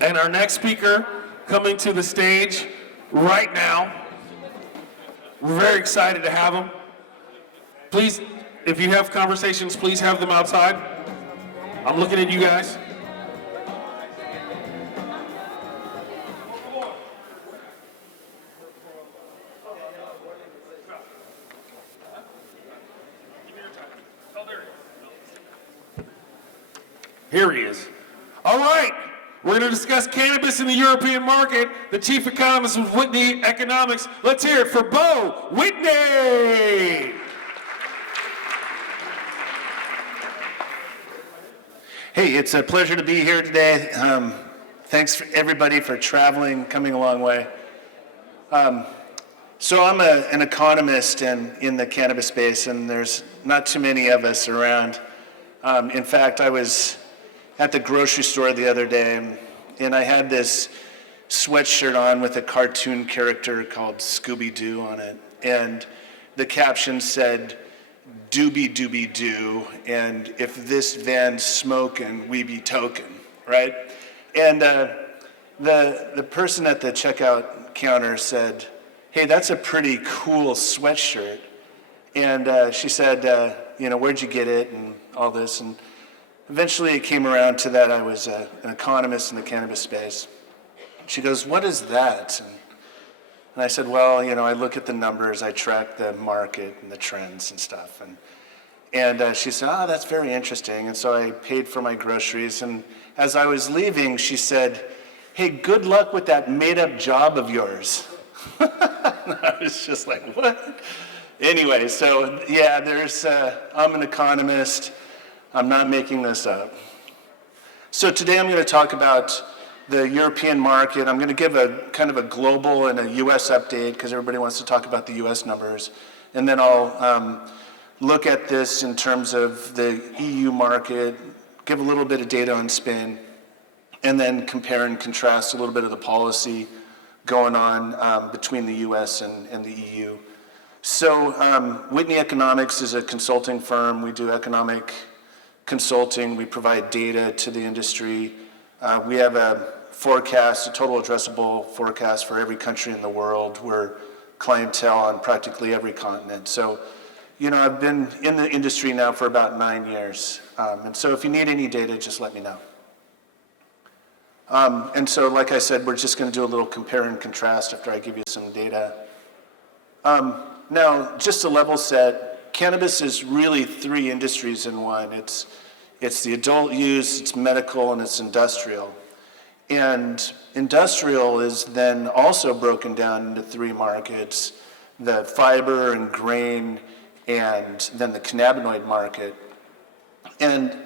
And our next speaker coming to the stage right now. We're very excited to have him. Please, if you have conversations, please have them outside. I'm looking at you guys. Here he is. All right, we're going to discuss cannabis in the European market. The chief economist with Whitney Economics. Let's hear it for Beau Whitney. Hey, it's a pleasure to be here today. Thanks for everybody for traveling, coming a long way. So I'm an economist in the cannabis space, and there's not too many of us around. In fact, I was at the grocery store the other day, and I had this sweatshirt on with a cartoon character called Scooby-Doo on it, and the caption said, "Doobie doobie doo, and if this van's smoking, we be token," right? And the person at the checkout counter said, "Hey, that's a pretty cool sweatshirt." And she said, "Where'd you get it?" and all this. And eventually it came around to that I was an economist in the cannabis space. She goes, "What is that?" And I said, "Well, I look at the numbers, I track the market and the trends and stuff." And she said, "Oh, that's very interesting." And so I paid for my groceries. And as I was leaving, she said, "Hey, good luck with that made-up job of yours." And I was just like, what? Anyway, so yeah, I'm an economist. I'm not making this up. So today I'm going to talk about the European market. I'm going to give a kind of a global and a U.S. update because everybody wants to talk about the U.S. numbers. And then I'll look at this in terms of the EU market, give a little bit of data on Spain, and then compare and contrast a little bit of the policy going on between the U.S. and the EU. So Whitney Economics is a consulting firm. We do economic consulting. We provide data to the industry. We have a forecast, a total addressable forecast for every country in the world. We're clientele on practically every continent. So, I've been in the industry now for about 9 years. And so if you need any data, just let me know. And so, like I said, we're just going to do a little compare and contrast after I give you some data. Now, just to level set, cannabis is really three industries in one. It's the adult use, it's medical, and it's industrial. And industrial is then also broken down into three markets: the fiber and grain, and then the cannabinoid market. And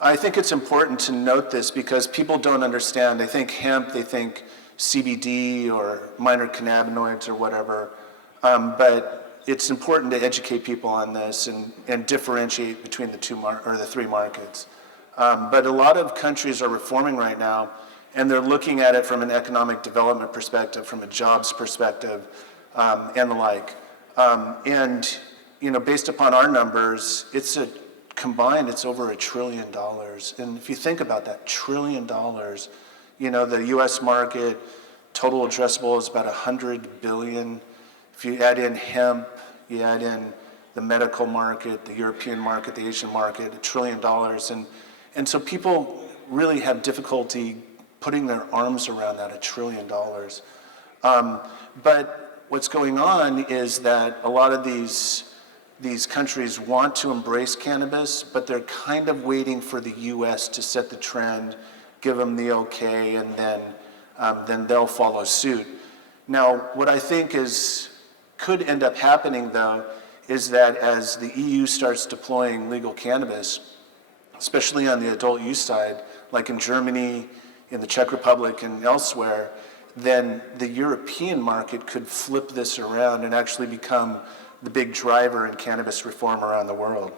I think it's important to note this because people don't understand. They think hemp, they think CBD or minor cannabinoids or whatever. But it's important to educate people on this and differentiate between the three markets. But a lot of countries are reforming right now, and they're looking at it from an economic development perspective, from a jobs perspective, and the like. Based upon our numbers, it's over $1 trillion. And if you think about that, $1 trillion, the US market, total addressable is about 100 billion. If you add in hemp, you add in the medical market, the European market, the Asian market, $1 trillion. And so people really have difficulty putting their arms around that $1 trillion. But what's going on is that a lot of these countries want to embrace cannabis, but they're kind of waiting for the US to set the trend, give them the okay, and then they'll follow suit. Now, what I think could end up happening, though, is that as the EU starts deploying legal cannabis, especially on the adult use side, like in Germany, in the Czech Republic, and elsewhere, then the European market could flip this around and actually become the big driver in cannabis reform around the world.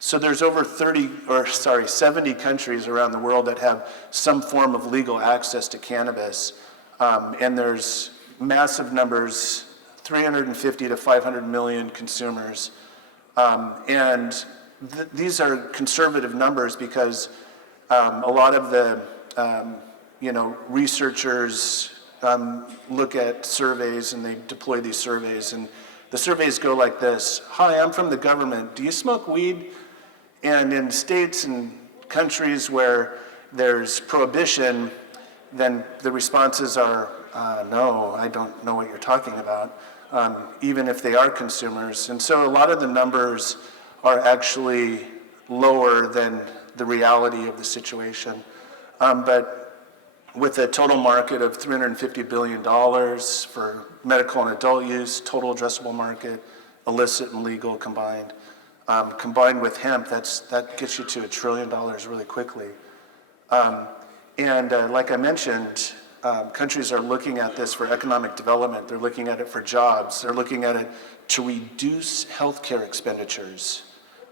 So there's over 70 countries around the world that have some form of legal access to cannabis, and there's massive numbers, 350 to 500 million consumers. These are conservative numbers because a lot of the researchers look at surveys and they deploy these surveys. And the surveys go like this: hi, I'm from the government. Do you smoke weed? And in states and countries where there's prohibition, then the responses are, no, I don't know what you're talking about, even if they are consumers. And so a lot of the numbers are actually lower than the reality of the situation. But with a total market of $350 billion for medical and adult use, total addressable market, illicit and legal combined, combined with hemp, that gets you to $1 trillion really quickly. Like I mentioned, countries are looking at this for economic development. They're looking at it for jobs. They're looking at it to reduce healthcare expenditures,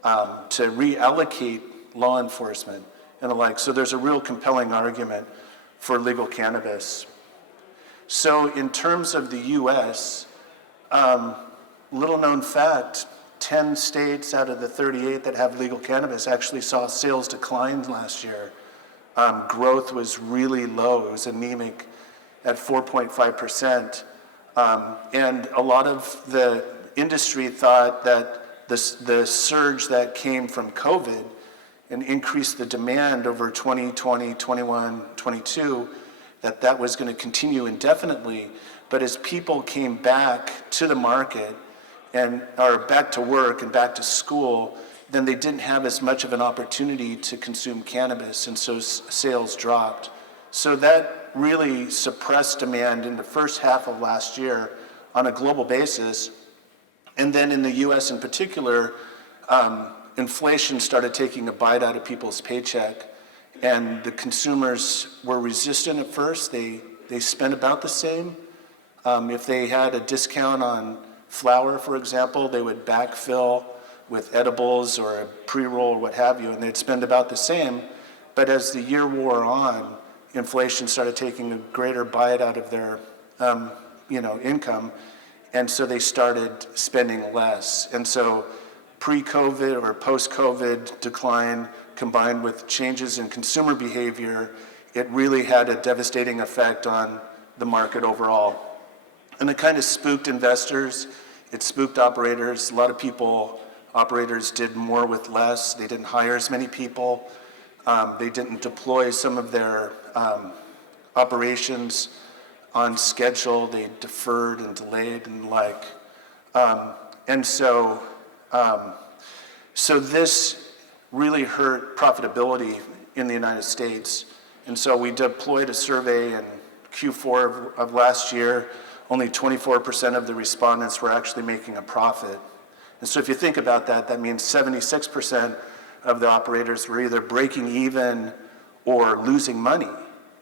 to reallocate law enforcement and the like. So there's a real compelling argument for legal cannabis. So in terms of the US, little known fact, 10 states out of the 38 that have legal cannabis actually saw sales decline last year. Growth was really low. It was anemic at 4.5%. And a lot of the industry thought that the surge that came from COVID and increased the demand over 2020, 21, 22, that was going to continue indefinitely. But as people came back to the market and are back to work and back to school, then they didn't have as much of an opportunity to consume cannabis, and so sales dropped. So that really suppressed demand in the first half of last year on a global basis. And then in the US in particular, inflation started taking a bite out of people's paycheck, and the consumers were resistant at first. They spent about the same. If they had a discount on flour, for example, they would backfill with edibles or a pre-roll or what have you, and they'd spend about the same. But as the year wore on, inflation started taking a greater bite out of their income, and so they started spending less. And so pre-COVID or post-COVID decline combined with changes in consumer behavior, it really had a devastating effect on the market overall. And it kind of spooked investors, it spooked operators. A lot of operators did more with less. They didn't hire as many people. They didn't deploy some of their operations on schedule. They deferred and delayed and the like. So this really hurt profitability in the United States. And so we deployed a survey in Q4 of last year. Only 24% of the respondents were actually making a profit. And so if you think about that, that means 76% of the operators were either breaking even or losing money.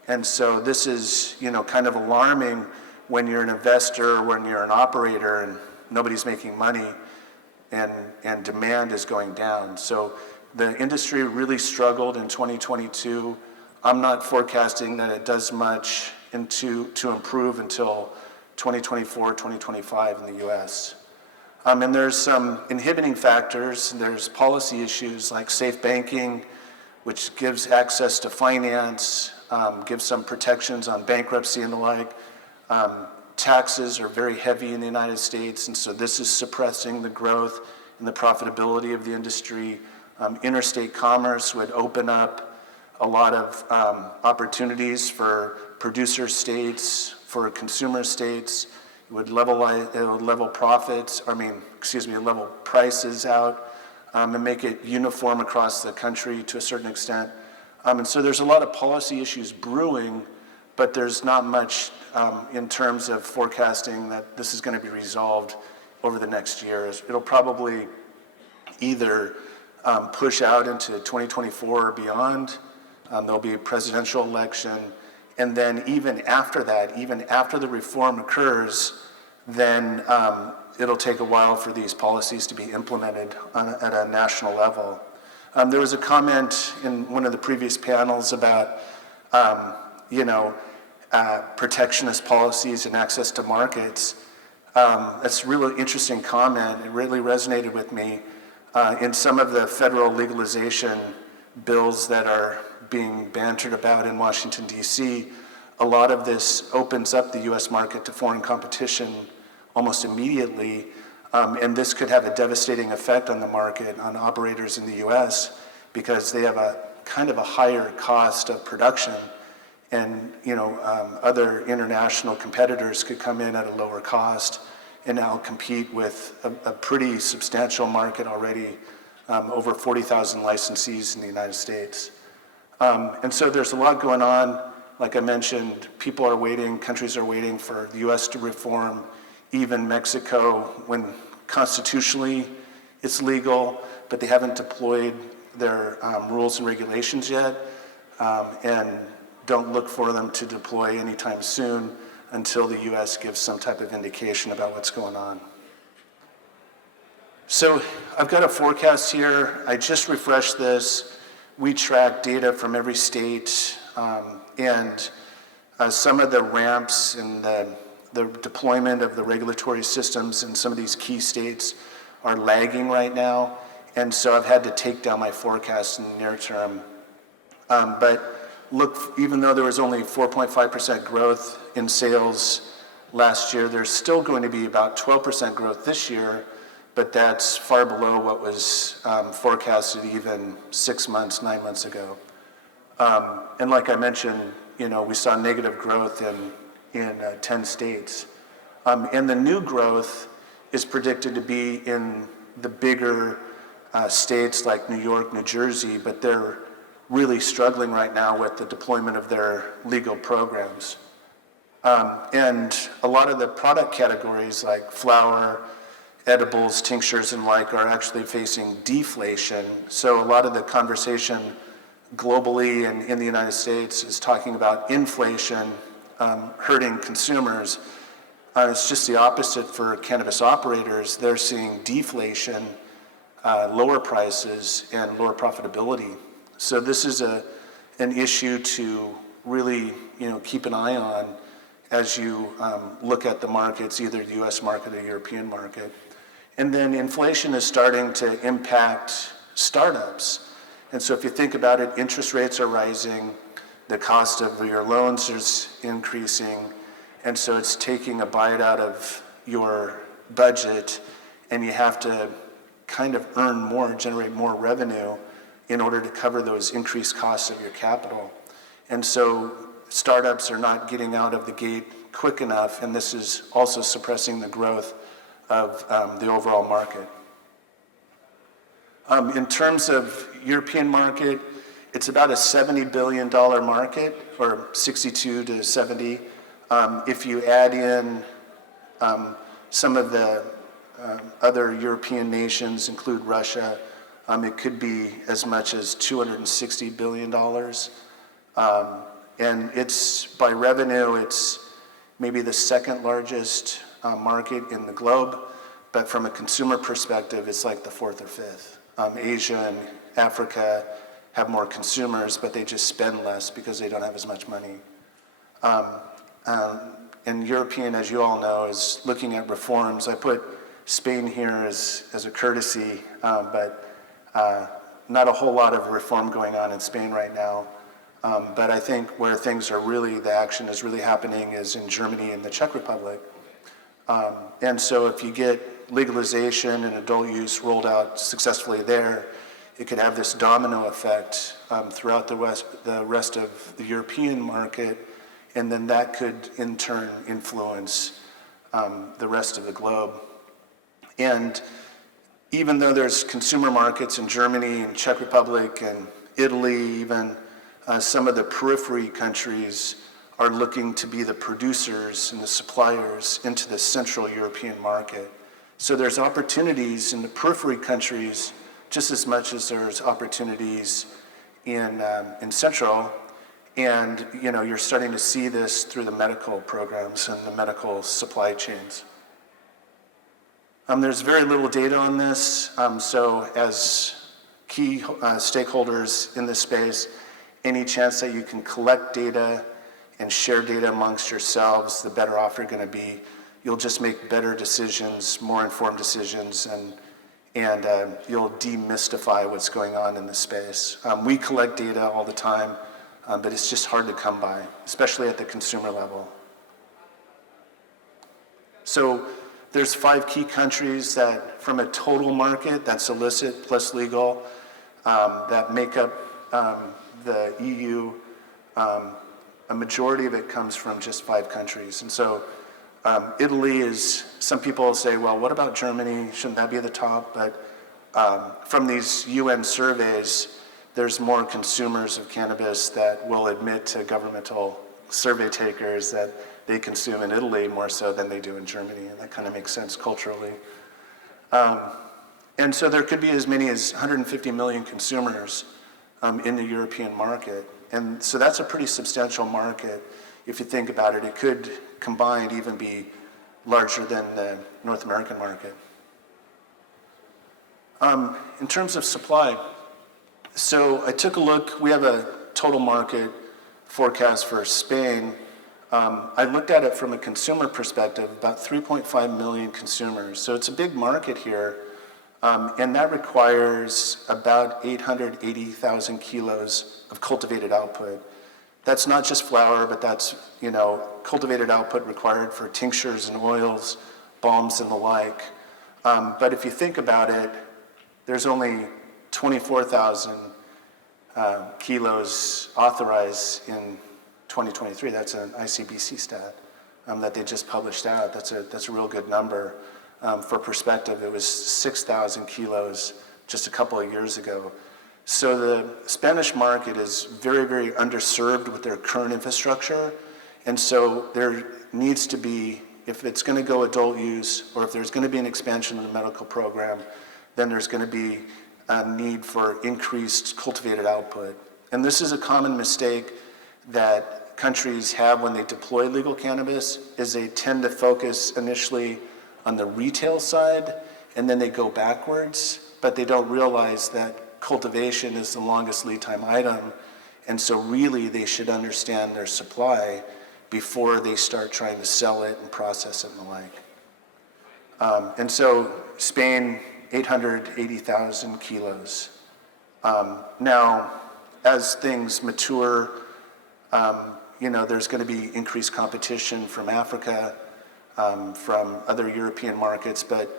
And so this is, kind of alarming when you're an investor or when you're an operator and nobody's making money and demand is going down. So the industry really struggled in 2022. I'm not forecasting that it does much to improve until 2024, 2025 in the US. And there's some inhibiting factors. There's policy issues like safe banking, which gives access to finance, gives some protections on bankruptcy and the like. Taxes are very heavy in the United States, and so this is suppressing the growth and the profitability of the industry. Interstate commerce would open up a lot of opportunities for producer states, for consumer states. It would level prices out and make it uniform across the country to a certain extent. And so there's a lot of policy issues brewing, but there's not much in terms of forecasting that this is going to be resolved over the next year. It'll probably either push out into 2024 or beyond. There'll be a presidential election. And then even after that, even after the reform occurs, then it'll take a while for these policies to be implemented at a national level. There was a comment in one of the previous panels about, protectionist policies and access to markets. That's a really interesting comment. It really resonated with me. In some of the federal legalization bills that are being bantered about in Washington, D.C., a lot of this opens up the U.S. market to foreign competition almost immediately, and this could have a devastating effect on the market, on operators in the U.S., because they have a kind of a higher cost of production, and other international competitors could come in at a lower cost and now compete with a pretty substantial market already, over 40,000 licensees in the United States. And so there's a lot going on. Like I mentioned, people are waiting, countries are waiting for the U.S. to reform, even Mexico, when constitutionally it's legal, but they haven't deployed their rules and regulations yet, and don't look for them to deploy anytime soon until the U.S. gives some type of indication about what's going on. So I've got a forecast here. I just refreshed this. We track data from every state, and some of the ramps and the deployment of the regulatory systems in some of these key states are lagging right now, and so I've had to take down my forecast in the near term. But look, even though there was only 4.5% growth in sales last year, there's still going to be about 12% growth this year, but that's far below what was forecasted even 6 months, 9 months ago. And like I mentioned, we saw negative growth in 10 states. And the new growth is predicted to be in the bigger states like New York, New Jersey, but they're really struggling right now with the deployment of their legal programs. And a lot of the product categories like flour, edibles, tinctures, and like are actually facing deflation. So a lot of the conversation globally and in the United States is talking about inflation hurting consumers. It's just the opposite for cannabis operators. They're seeing deflation, lower prices, and lower profitability. So this is an issue to really keep an eye on as you look at the markets, either the U.S. market or European market. And then inflation is starting to impact startups. And so if you think about it, interest rates are rising, the cost of your loans is increasing, and so it's taking a bite out of your budget, and you have to kind of earn more, generate more revenue in order to cover those increased costs of your capital. And so startups are not getting out of the gate quick enough, and this is also suppressing the growth of the overall market. In terms of European market, it's about a $70 billion market, or 62 to 70. If you add in some of the other European nations, include Russia, it could be as much as $260 billion. And it's, by revenue, it's maybe the second largest market in the globe, but from a consumer perspective, it's like the fourth or fifth. Asia and Africa have more consumers, but they just spend less because they don't have as much money. And European, as you all know, is looking at reforms. I put Spain here as a courtesy, but not a whole lot of reform going on in Spain right now. But I think where things are really, the action is really happening is in Germany and the Czech Republic. And so if you get legalization and adult use rolled out successfully there, it could have this domino effect throughout the rest of the European market, and then that could in turn influence the rest of the globe. And even though there's consumer markets in Germany and Czech Republic and Italy, even some of the periphery countries are looking to be the producers and the suppliers into the Central European market. So there's opportunities in the periphery countries just as much as there's opportunities in Central. And you're starting to see this through the medical programs and the medical supply chains. There's very little data on this, so as key stakeholders in this space, any chance that you can collect data and share data amongst yourselves, the better off you're going to be. You'll just make better decisions, more informed decisions, and you'll demystify what's going on in the space. We collect data all the time, but it's just hard to come by, especially at the consumer level. So there's 5 key countries that, from a total market, that's illicit plus legal, that make up the EU. A majority of it comes from just 5 countries. And so Italy is, some people say, well, what about Germany? Shouldn't that be at the top? But from these UN surveys, there's more consumers of cannabis that will admit to governmental survey takers that they consume in Italy more so than they do in Germany, and that kind of makes sense culturally. And so there could be as many as 150 million consumers in the European market. And so that's a pretty substantial market. If you think about it, it could combined even be larger than the North American market. In terms of supply, so I took a look. We have a total market forecast for Spain. I looked at it from a consumer perspective, about 3.5 million consumers. So it's a big market here, and that requires about 880,000 kilos of cultivated output. That's not just flower, but that's, cultivated output required for tinctures and oils, balms and the like. But if you think about it, there's only 24,000 kilos authorized in 2023. That's an ICBC stat that they just published out. That's a real good number. For perspective, it was 6,000 kilos just a couple of years ago. So the Spanish market is very, very underserved with their current infrastructure. And so there needs to be, if it's going to go adult use, or if there's going to be an expansion of the medical program, then there's going to be a need for increased cultivated output. And this is a common mistake that countries have when they deploy legal cannabis, is they tend to focus initially on the retail side, and then they go backwards, but they don't realize that cultivation is the longest lead time item, and so really they should understand their supply before they start trying to sell it and process it and the like. And so Spain, 880,000 kilos. Now, as things mature, there's going to be increased competition from Africa, from other European markets, but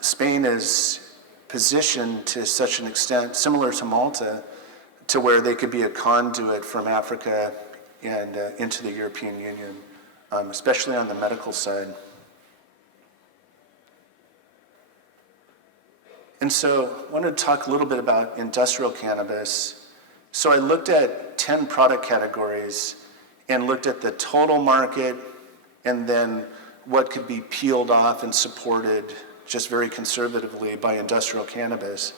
Spain is positioned to such an extent, similar to Malta, to where they could be a conduit from Africa and into the European Union, especially on the medical side. And so I wanted to talk a little bit about industrial cannabis. So I looked at 10 product categories and looked at the total market and then what could be peeled off and supported just very conservatively by industrial cannabis.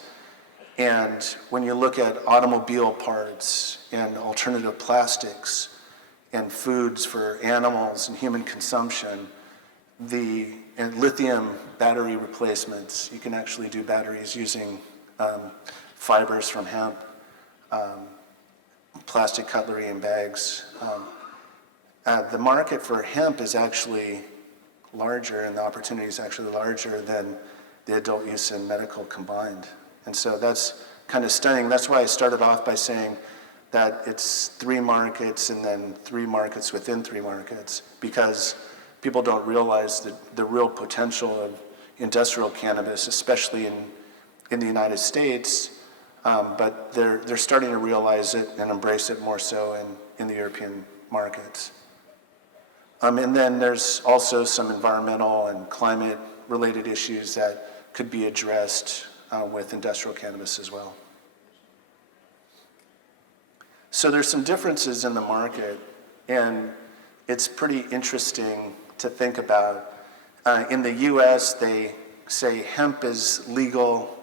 And when you look at automobile parts and alternative plastics and foods for animals and human consumption, and lithium battery replacements, you can actually do batteries using fibers from hemp, plastic cutlery and bags. The market for hemp is actually larger, and the opportunity is actually larger than the adult use and medical combined. And so that's kind of stunning. That's why I started off by saying that it's 3 markets and then 3 markets within 3 markets, because people don't realize the real potential of industrial cannabis, especially in the United States, but they're starting to realize it and embrace it more so in the European markets. And then there's also some environmental and climate-related issues that could be addressed with industrial cannabis as well. So there's some differences in the market, and it's pretty interesting to think about. In the US, they say hemp is legal,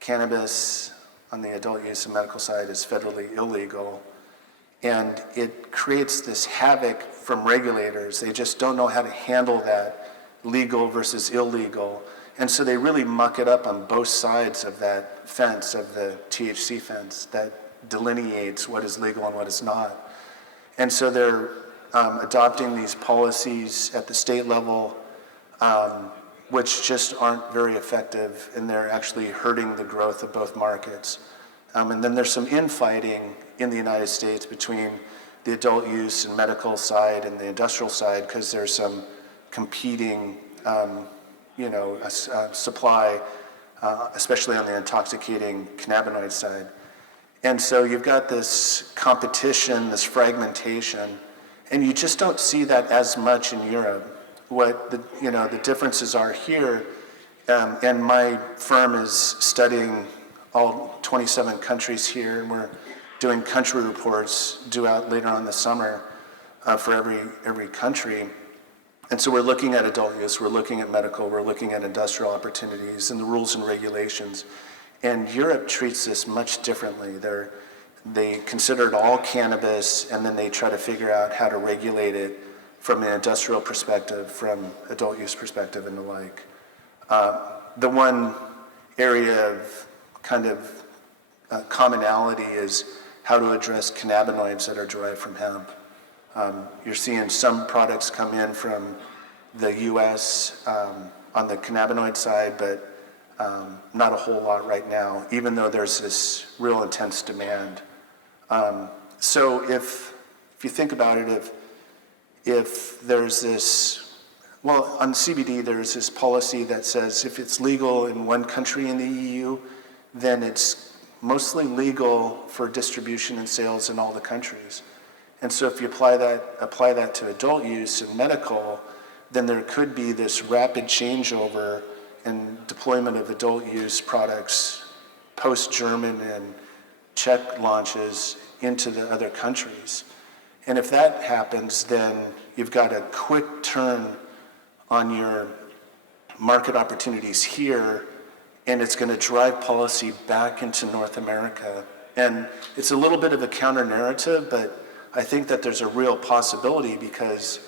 cannabis on the adult use and medical side is federally illegal. And it creates this havoc from regulators. They just don't know how to handle that legal versus illegal. And so they really muck it up on both sides of that fence, of the THC fence that delineates what is legal and what is not. And so they're adopting these policies at the state level which just aren't very effective, and they're actually hurting the growth of both markets. And then there's some infighting in the United States between the adult use and medical side and the industrial side, because there's some competing, supply, especially on the intoxicating cannabinoid side. And so you've got this competition, this fragmentation, and you just don't see that as much in Europe. What the differences are here, and my firm is studying all 27 countries here, and we're doing country reports due out later on this summer for every country. And so we're looking at adult use, we're looking at medical, we're looking at industrial opportunities and the rules and regulations. And Europe treats this much differently. They consider it all cannabis, and then they try to figure out how to regulate it from an industrial perspective, from adult use perspective, and the like. The one area of kind of commonality is how to address cannabinoids that are derived from hemp. You're seeing some products come in from the U.S. On the cannabinoid side, but not a whole lot right now, even though there's this real intense demand. So if you think about it, if there's this, well, on CBD, there's this policy that says if it's legal in one country in the EU, then it's mostly legal for distribution and sales in all the countries. And so if you apply that to adult use and medical, then there could be this rapid changeover and deployment of adult use products post-German and Czech launches into the other countries. And if that happens, then you've got a quick turn on your market opportunities here, and it's going to drive policy back into North America. And it's a little bit of a counter narrative, but I think that there's a real possibility because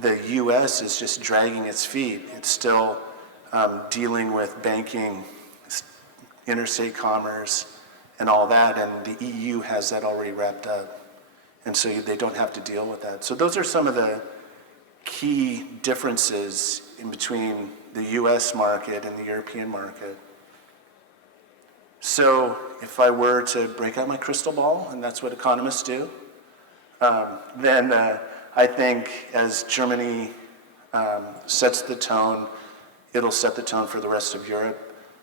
the U.S. is just dragging its feet. It's still dealing with banking, interstate commerce, and all that, and the EU has that already wrapped up. And so they don't have to deal with that. So those are some of the key differences in between the US market and the European market. So if I were to break out my crystal ball, and that's what economists do, then I think as Germany sets the tone, it'll set the tone for the rest of Europe.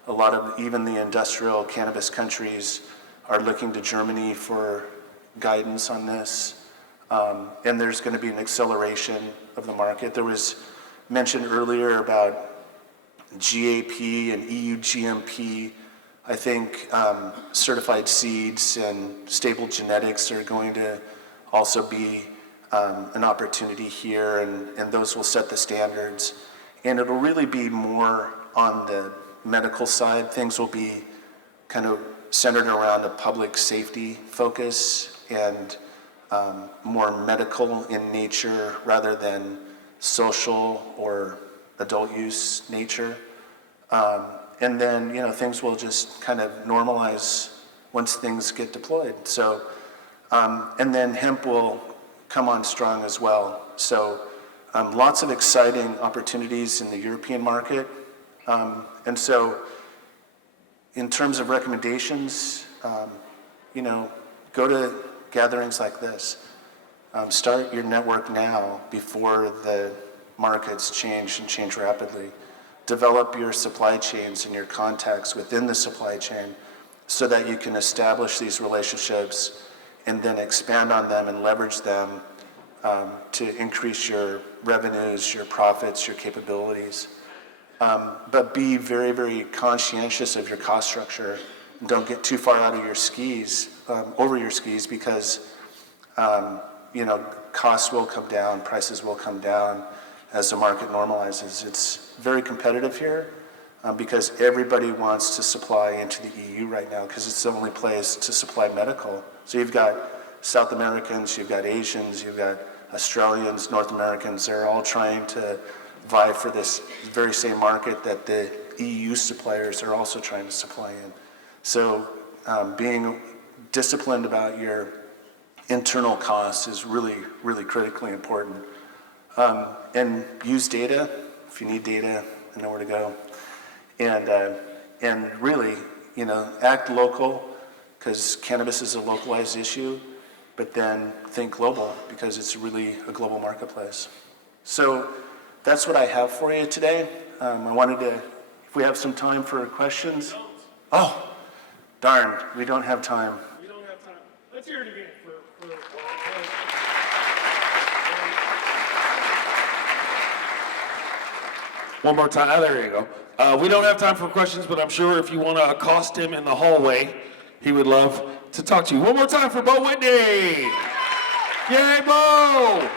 A lot of even the industrial cannabis countries are looking to Germany for guidance on this. And there's going to be an acceleration of the market. There was mentioned earlier about GAP and EU GMP. I think certified seeds and stable genetics are going to also be an opportunity here, and those will set the standards. And it'll really be more on the medical side. Things will be kind of centered around a public safety focus and more medical in nature rather than social or adult use nature. And then, things will just kind of normalize once things get deployed. So, and then hemp will come on strong as well. So, lots of exciting opportunities in the European market. And so, in terms of recommendations, go to gatherings like this. Start your network now before the markets change and change rapidly. Develop your supply chains and your contacts within the supply chain so that you can establish these relationships and then expand on them and leverage them to increase your revenues, your profits, your capabilities. But be very, very conscientious of your cost structure. Don't get too far out of your skis, over your skis, because costs will come down, prices will come down as the market normalizes. It's very competitive here because everybody wants to supply into the EU right now because it's the only place to supply medical. So you've got South Americans, you've got Asians, you've got Australians, North Americans. They're all trying to vie for this very same market that the EU suppliers are also trying to supply in. So being disciplined about your internal costs is really, really critically important. And use data if you need data, know where to go. And really, act local, because cannabis is a localized issue, but then think global, because it's really a global marketplace. So that's what I have for you today. I wanted to, if we have some time for questions. Oh, darn, we don't have time. We don't have time. Let's hear it again for one more time. Oh, there you go. We don't have time for questions, but I'm sure if you want to accost him in the hallway, he would love to talk to you. One more time for Beau Whitney. Yay, Beau!